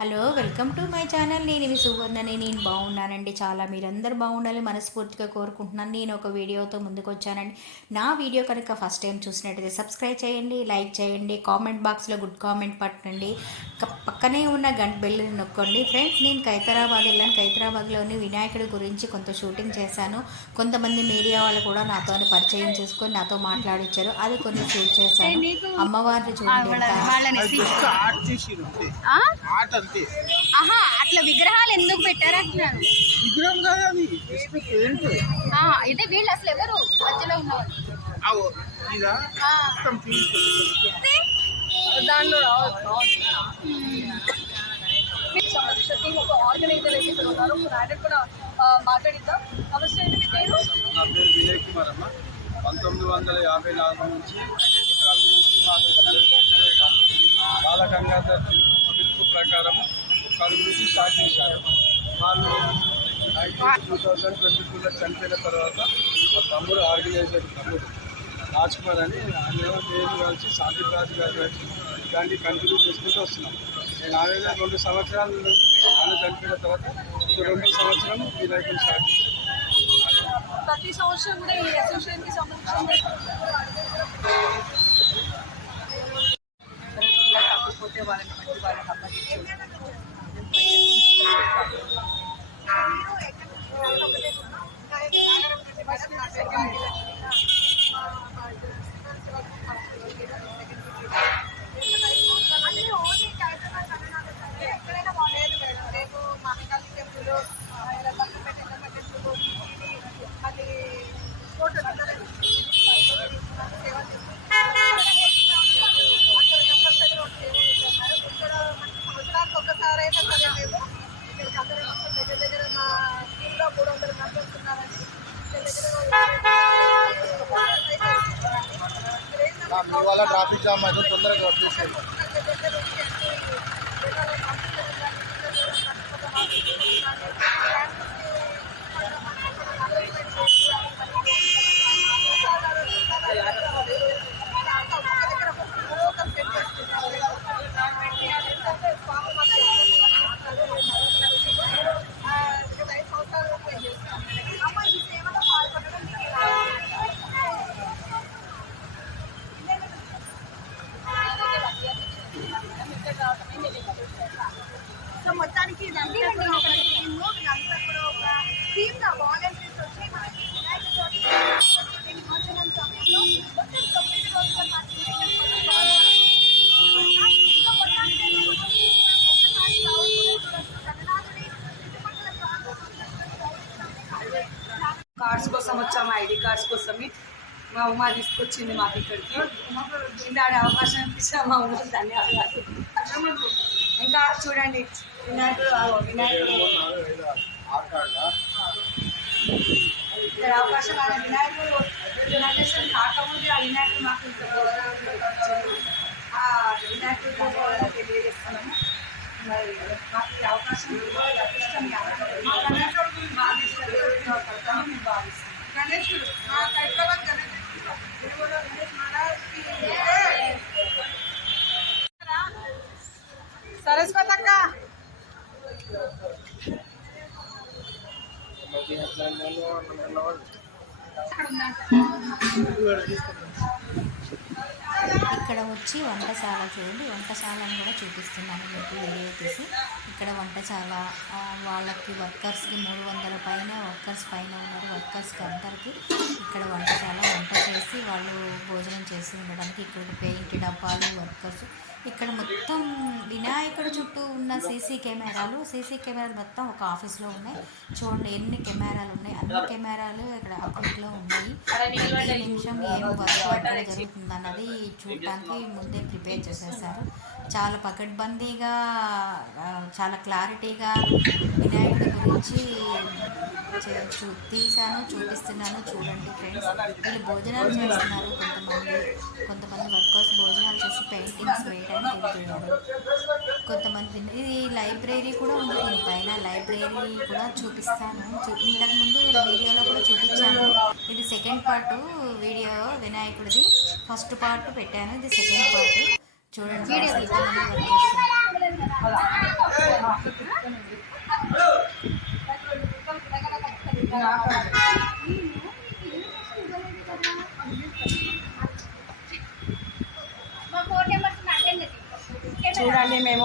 Hello welcome to my channel. నేను మీ సువర్ణని. నేను బాగున్నానండి. చాలా మీరందరూ బాగుండాలి మనస్ఫూర్తిగా కోరుకుంటున్నాను. నేను ఒక వీడియోతో ముందుకు వచ్చానండి. నా వీడియో కనుక ఫస్ట్ టైం చూసినట్టయితే సబ్స్క్రైబ్ చేయండి, లైక్ చేయండి, కామెంట్ బాక్స్లో గుడ్ కామెంట్ పట్టండి, పక్కనే ఉన్న గంట బెల్ నొక్కండి. ఫ్రెండ్స్, నేను ఖైతరాబాద్ వెళ్ళాను. ఖైతరాబాద్లోని వినాయకుడి గురించి కొంత షూటింగ్ చేశాను. కొంతమంది మీడియా వాళ్ళు కూడా నాతో పరిచయం చేసుకొని నాతో మాట్లాడించారు. అది కొన్ని షూట్ చేశాను. అమ్మవారిని చూడండి. ఆహా, అట్లా విగ్రహాలు ఎందుకు పెట్టారు అంటున్నాను. విగ్రహం కాదు అది, ఇదే వీళ్ళు అసలు ఎవరు మధ్యలో ఉన్నవాళ్ళు. దానిలో ఒక ఆర్గనైజర్ అయితే ఇక్కడ ఉన్నారు. ఆయన కూడా మాట్లాడిద్దాం. నమస్తే అండి, మీ పేరు? నా పేరు వినయ్ కుమార్ అమ్మ. 1954 నుంచి బాలగంగాధర్ పిలుపు ప్రకారం కడుగు నుంచి స్టార్ట్ చేశారు. వాళ్ళు 2022లో చనిపోయిన తర్వాత మా తమ్ముడు ఆర్గనైజర్ తమ్ముడు రాజ్ కుమార్ అని నేను కలిసి శాంతి రాజు గారు కలిసి దాన్ని కంటిన్యూ చేసుకుంటూ వస్తున్నాం. నేను ఆవేదన 2 సంవత్సరాలు ఆయన చనిపోయిన తర్వాత 2 సంవత్సరం వినాయకుని స్టార్ట్ చేశాను. ప్రతి సంవత్సరం కూడా ఈ అసోసియేషన్కి సంబంధించి కాకపోతే వాళ్ళని మంచి వాళ్ళని అప్పగించారు. వాళ్ళ ట్రాఫిక్ జామ్ అయితే తొందరగా వచ్చేసారు. మొత్తానికి ఇదంతా కూడా ఒక టీమ్ గా వాలంటీర్స్ వచ్చి మనకి వినాయక చవితి నిమజ్జనం సమయంలో కార్డ్స్ కోసం వచ్చాము. ఐడి కార్డ్స్ కోసమే మా ఉమా తీసుకొచ్చింది మాకు ఇక్కడికి. ఆడే అవకాశం ఇప్పించాము. మా ఉమా ధన్యవాదాలు. ఇంకా చూడండి, వినాయకుడు ఇక్కడ అవకాశం వినాయకుడు జనరేషన్ కాకముందే ఆ వినాయకుడు మాకు ఆ వినాయకుడు తెలియజేస్తున్నాము. మరి మాకు ఈ అవకాశం ఇష్టం మా గణేశుడు బాగా ఇష్టపడతాము. మేము భావిస్తాం. గణేశుడు మా హైదరాబాద్ గణేశుడు సరస్వతి అక్క. ఇక్కడ వచ్చి వంటశాల చూడండి. వంటశాలను కూడా చూపిస్తున్నాను మీకు వీడియో తీసి. ఇక్కడ వంటశాల వాళ్ళకి వర్కర్స్కి 300 పైన వర్కర్స్ పైన ఉన్నారు. వర్కర్స్కి అందరికీ ఇక్కడ వంటశాల వంట చేసి వాళ్ళు భోజనం చేసి ఉండడానికి ఇక్కడ పెయింట్ డబ్బాలు వర్కర్స్. ఇక్కడ మొత్తం వినాయకుడి చుట్టూ ఉన్న సీసీ కెమెరాలు మొత్తం ఒక ఆఫీస్లో ఉన్నాయి. చూడండి ఎన్ని కెమెరాలు ఉన్నాయి. అన్ని కెమెరాలు ఇక్కడ అప్డేట్లో ఉన్నాయి. ప్రతి నిమిషం ఏం వర్క్ ఎక్కడ జరుగుతుంది అన్నది చూడటానికి ముందే ప్రిపేర్ చేసేసారు. చాలా పకడ్బందీగా చాలా క్లారిటీగా వినాయకుడి గురించి చూపిస్తున్నాను. చూడండి ఫ్రెండ్స్, వీళ్ళు భోజనాలు చేస్తున్నారు. కొంతమంది వర్కర్స్ భోజనాలు చేసి పెయింటింగ్స్ వేయడానికి వెళ్తున్నారు. కొంతమంది ఇది లైబ్రరీ కూడా ఉంది. దీనిపైన లైబ్రరీ కూడా చూపిస్తాను. ఇంతకుముందు వీడియోలో కూడా చూపించాను. ఇది సెకండ్ పార్ట్ వీడియో వినాయకుడిది. ఫస్ట్ పార్ట్ పెట్టాను, ఇది సెకండ్ పార్ట్. చూడండి. చూడండి మేము